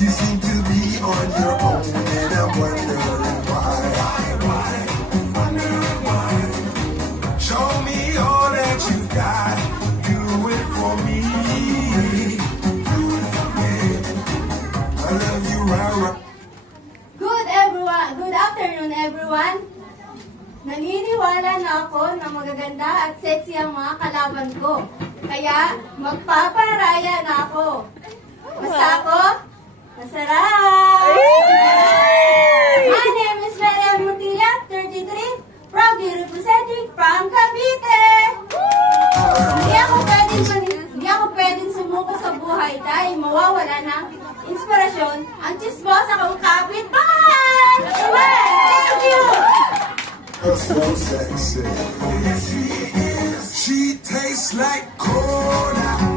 You seem to be on your own, and I'm wondering why. Show me all that you got. Do it for me. I love you right. Good afternoon everyone. Naniniwala na ako na magaganda at sexy ang mga kalaban ko. Kaya magpaparaya na ako. Basta ako, masarap! My name is Maria Mutilla, 33, proudly representing from Cavite. Hindi ako pwedeng sumuko sa buhay dahil mawawala ng inspirasyon ang chismosa kong kapitbahay! Thank you! So sexy. She tastes like cola.